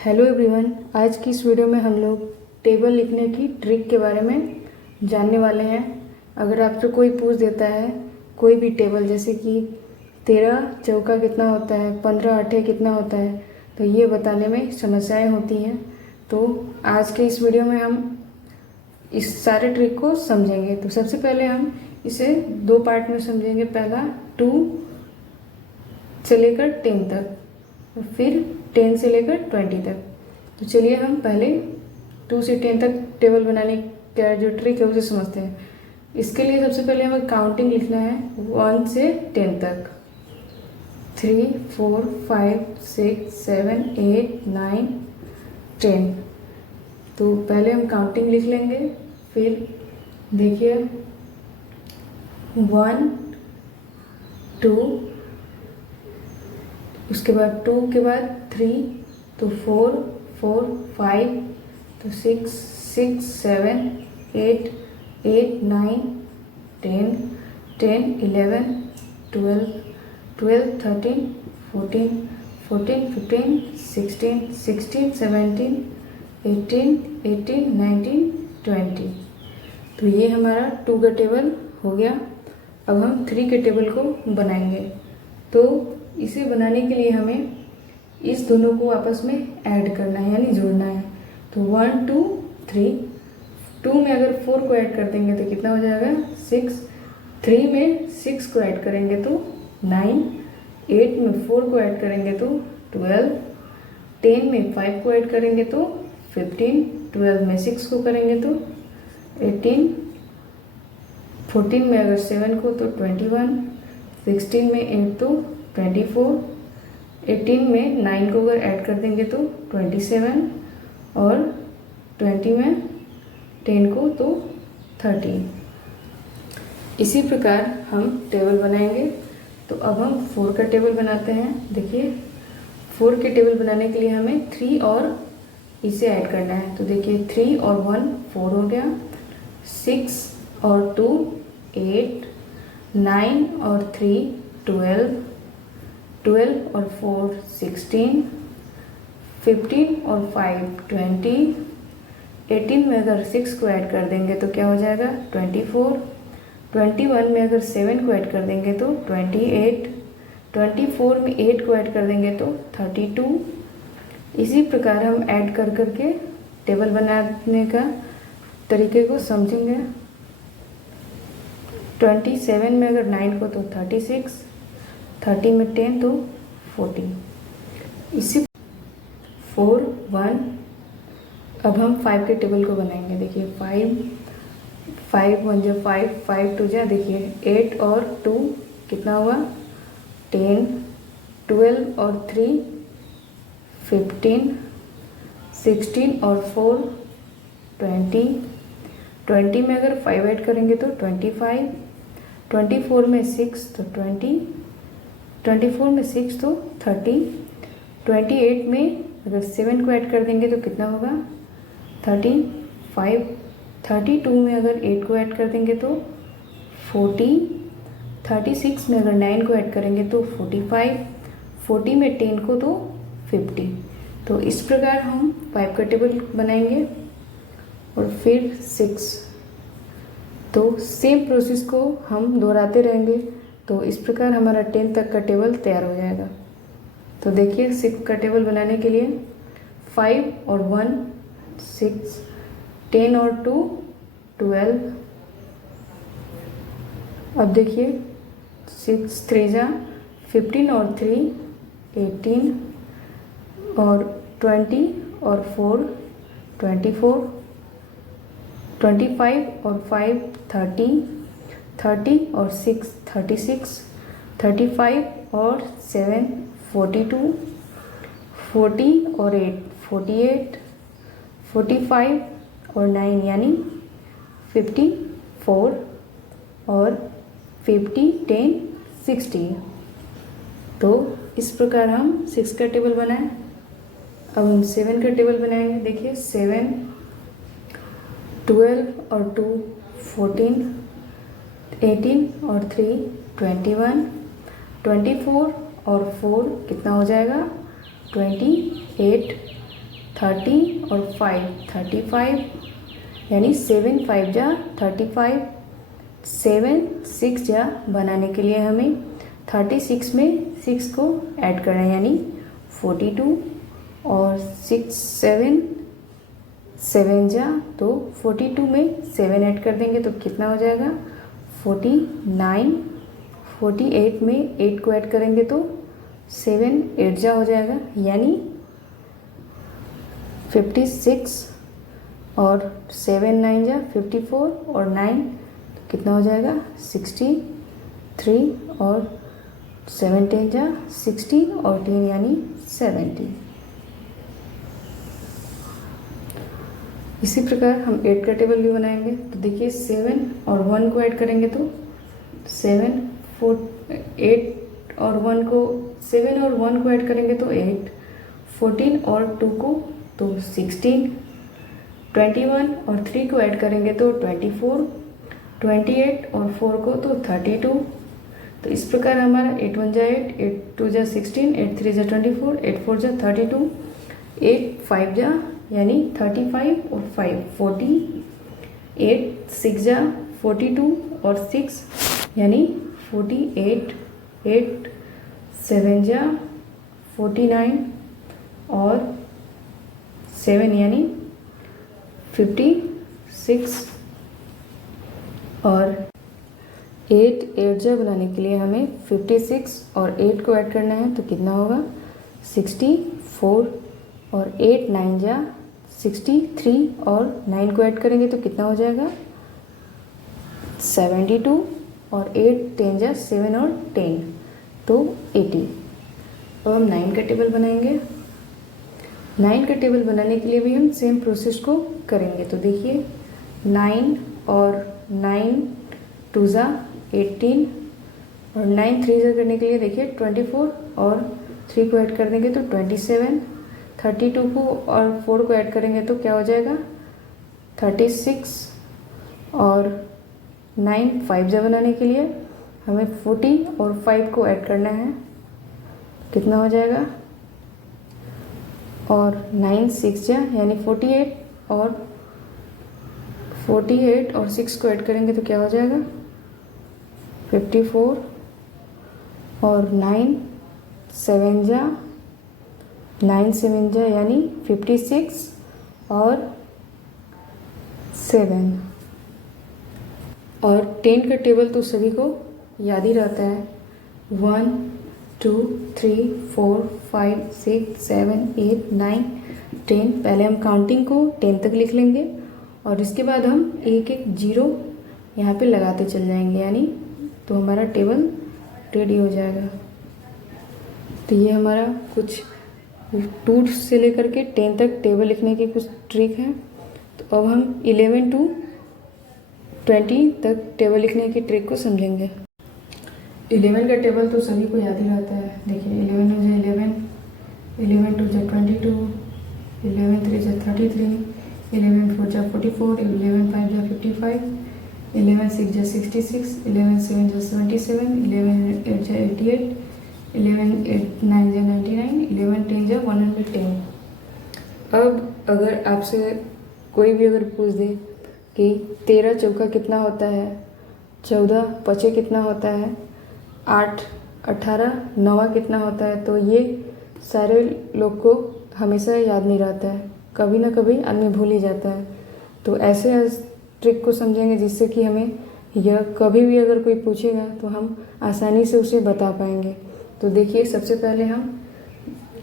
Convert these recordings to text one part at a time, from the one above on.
Hello everyone, आज की इस वीडियो में हम लोग टेबल लिखने की ट्रिक के बारे में जानने वाले हैं। अगर आपसे कोई पूछ देता है कोई भी टेबल, जैसे कि 13 चौका कितना होता है, 15 अठे कितना होता है, तो ये बताने में समस्याएं होती हैं। तो आज के इस वीडियो में हम इस सारे ट्रिक को समझेंगे। तो सबसे पहले हम इसे दो पार्ट में समझेंगे। पहला 2 से लेकर 10 तक, और फिर 10 से लेकर 20 तक। तो चलिए हम पहले 2 से 10 तक टेबल बनाने का जो ट्रिक है उसे समझते हैं। इसके लिए सबसे पहले हमें काउंटिंग लिखना है 1 से 10 तक। 3 4 5 6 7 8 9 10। तो पहले हम काउंटिंग लिख लेंगे, फिर देखिए 1 2, उसके बाद 2 के बाद 3, तो 4 4 5, तो 6 6 7 8 8 9 10 10 11 12 12 13 14 14 15 16 16 17 18 18 19 20। तो ये हमारा 2 का टेबल हो गया। अब हम 3 के टेबल को बनाएंगे। तो इसे बनाने के लिए हमें इस दोनों को आपस में ऐड करना है, यानी जोड़ना है। तो 1 2 3, 2 में अगर 4 को ऐड कर देंगे तो कितना हो जाएगा 6, 3 में 6 को ऐड करेंगे तो 9, 8 में 4 को ऐड करेंगे तो 12, 10 में 5 को ऐड करेंगे तो 15, 12 में 6 को करेंगे तो 18, 14 में अगर 7 को तो 21, 16 में 8 तो 24, 18 में 9 को अगर ऐड कर देंगे तो 27, और 20 में 10 को तो 30। इसी प्रकार हम टेबल बनाएंगे। तो अब हम 4 का टेबल बनाते हैं। देखिए 4 के टेबल बनाने के लिए हमें 3 और इसे ऐड करना है। तो देखिए 3 और 1 4 हो गया, 6 और 2 8, 9 और 3 12, 12 और 4 16, 15 और 5 20, 18 में अगर 6 को ऐड कर देंगे तो क्या हो जाएगा 24, 21 में अगर 7 को ऐड कर देंगे तो 28, 24 में 8 को ऐड कर देंगे तो 32। इसी प्रकार हम ऐड कर करके टेबल बनाने का तरीके को समझेंगे। 27 में अगर 9 को तो 36, 30 में 10 तो 40। इसी 4 1। अब हम 5 के टेबल को बनाएंगे। देखिए 5 1 जो 5, 5 2 जा, देखिए 8 और 2 कितना हुआ 10, 12 और 3 15, 16 और 4 20, 20 में अगर 5 ऐड करेंगे तो 25, 24 में 6 तो 20, 24 में 6 तो 30, 28 में अगर 7 को ऐड कर देंगे तो कितना होगा 35, 32 में अगर 8 को ऐड कर देंगे तो 40, 36 में अगर 9 को ऐड करेंगे तो 45, 40 में 10 को तो 50। तो इस प्रकार हम 5 का टेबल बनाएंगे। और फिर 6, तो सेम प्रोसेस को हम दोहराते रहेंगे। तो इस प्रकार हमारा 10 तक का टेबल तैयार हो जाएगा। तो देखिए 6 का टेबल बनाने के लिए 5 और 1 6, 10 और 2 12। अब देखिए 6 3 जा 15 और 3 18, और 20 और 4 24, 25 और 5 30, 30 और 6 36, 35 और 7 42, 40 और 8 48, 45 और 9 यानी 54, और 50 10 60। तो इस प्रकार हम 6 का टेबल बनाएं। अब हम 7 का टेबल बनाएंगे। देखिए 7 12 और 2 14, 18 और 3 21, 24 और 4 कितना हो जाएगा 28, 30 और 5 35, यानी 7 5 जा 35, 7 6 जा बनाने के लिए हमें 36 में 6 को ऐड करना है, यानी 42, और 6 7 7 जा तो 42 में 7 ऐड कर देंगे तो कितना हो जाएगा 49, 48 में 8 को ऐड करेंगे तो 7 8 जा हो जाएगा, यानी 56, और 7 9 जा 54, और 9 तो कितना हो जाएगा 63, और 7 10 जा 60, और 10 यानी 70। इसी प्रकार हम 8 का टेबल भी बनाएंगे। तो देखिए 7 और 1 को ऐड करेंगे तो 7 4 8 और 1 को 7 और 1 को ऐड करेंगे तो 8, 14 और 2 को तो 16, 21 और 3 को ऐड करेंगे तो 24, 28 और 4 को तो 32। तो इस प्रकार हमारा 8 1 जा 8, 8 2 जा 16, 8 3 जा 24, 8 4 जा 32, 8 5 जा यानी 35 और 5 40, 8 6 जा 42 और 6 यानी 48, 8 7 जा 49 और 7 यानी 56, और 8 8 जा बनाने के लिए हमें 56 और 8 को ऐड करना है तो कितना होगा 64, और 8 9 जा 63 और 9 को ऐड करेंगे तो कितना हो जाएगा 72, और 8 10 जा 7 और 10 तो 80। अब हम 9 का टेबल बनाएंगे। 9 का टेबल बनाने के लिए भी हम सेम प्रोसेस को करेंगे। तो देखिए 9 और 9 2 जा 18, और 9 3 जा करने के लिए देखिए 24 और 3 को ऐड कर देंगे तो 27, 32 को और 4 को ऐड करेंगे तो क्या हो जाएगा 36, और 9 5 जा बनाने के लिए हमें 40 और 5 को ऐड करना है, कितना हो जाएगा, और 9 6 जा यानी 48, और 48 और 6 को ऐड करेंगे तो क्या हो जाएगा 54, और 9 7 जा 9 7 जा यानी 56 और 7, और 10 का टेबल तो सभी को याद ही रहता है 1 2 3 4 5 6 7 8 9 10। पहले हम काउंटिंग को 10 तक लिख लेंगे और इसके बाद हम एक एक जीरो यहाँ पे लगाते चल जाएंगे, यानी तो हमारा टेबल रेडी हो जाएगा। तो ये हमारा कुछ 2 से लेकर के 10 तक टेबल लिखने की कुछ ट्रिक है। तो अब हम 11 to 20 तक टेबल लिखने की ट्रिक को समझेंगे। 11 का टेबल तो सभी को याद ही रहता है। देखिए 11 हो जाए 11, 11 2 जा 22, 11 3 जा 33, 11 4 जा 44, 11 5 जा 55, 11 6 जा 66, 11 7 जा 77, 11 8 जा 88, 11 8 9 जा 99, 11 10 जा 110। अब अगर आपसे कोई भी अगर पूछ दे कि 13 चौका कितना होता है, 14 पचे कितना होता है, 8 18 नवा कितना होता है, तो ये सारे लोग को हमेशा याद नहीं रहता है, कभी ना कभी आदमी भूल ही जाता है। तो ऐसे ट्रिक को समझेंगे जिससे कि हमें यह कभी भी अगर कोई पूछेगा तो हम आसानी से उसे बता पाएंगे। तो देखिए सबसे पहले हम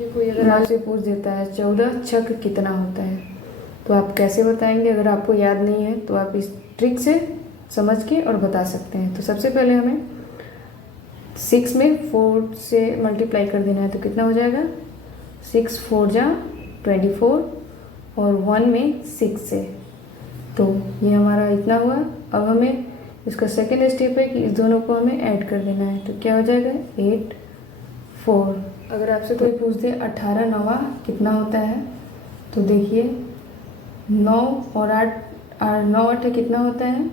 कोई अगर आपसे पूछ देता है 14 छक कितना होता है, तो आप कैसे बताएंगे? अगर आपको याद नहीं है तो आप इस ट्रिक से समझ के और बता सकते हैं। तो सबसे पहले हमें 6 में 4 से मल्टीप्लाई कर देना है, तो कितना हो जाएगा 6 4 जा 24, और 1 में 6 से, तो ये हमारा इतना हुआ। अब हमें इसका सेकेंड स्टेप है कि इस दोनों को हमें ऐड कर देना है, तो क्या हो जाएगा 8 4। अगर आपसे कोई पूछ दे 18 नवा कितना होता है, तो देखिए 9 और 8 9 8 कितना होता है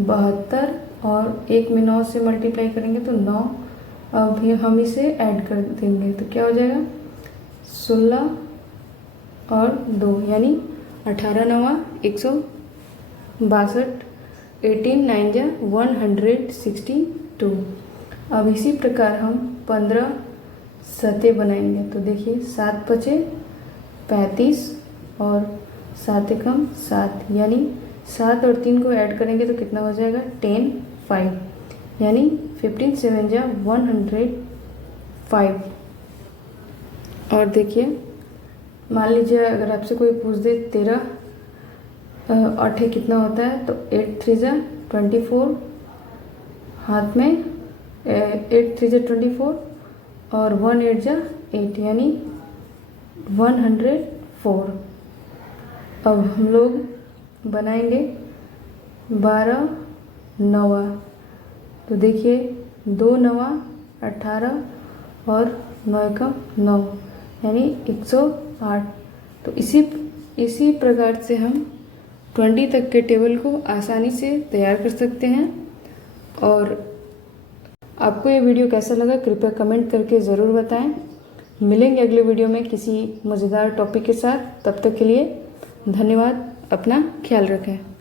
72, और 1 में 9 से मल्टीप्लाई करेंगे तो 9। अब हम इसे ऐड कर देंगे तो क्या हो जाएगा 16 और 2 यानी 18 नवा 162, 18 9 जा 162। अब इसी प्रकार हम 15 सतें बनाएंगे। तो देखिए 7 पचे 35 और 7 एकम 7, यानी 7 और 3 को ऐड करेंगे तो कितना हो जाएगा 10 5, यानी 15 7 जा 105। और देखिए मान लीजिए अगर आपसे कोई पूछ दे 13 8 कितना होता है, तो 8 3 जा 24, हाथ में 8 3 जा 24 और 1 8 जा 8, यानी 104। अब हम लोग बनाएंगे 12 नवा। तो देखिए 2 नवा 18 और 9 एकम 9, यानी 108। तो इसी प्रकार से हम 20 तक के टेबल को आसानी से तैयार कर सकते हैं। और आपको ये वीडियो कैसा लगा कृपया कमेंट करके ज़रूर बताएं। मिलेंगे अगले वीडियो में किसी मज़ेदार टॉपिक के साथ। तब तक के लिए धन्यवाद। अपना ख्याल रखें।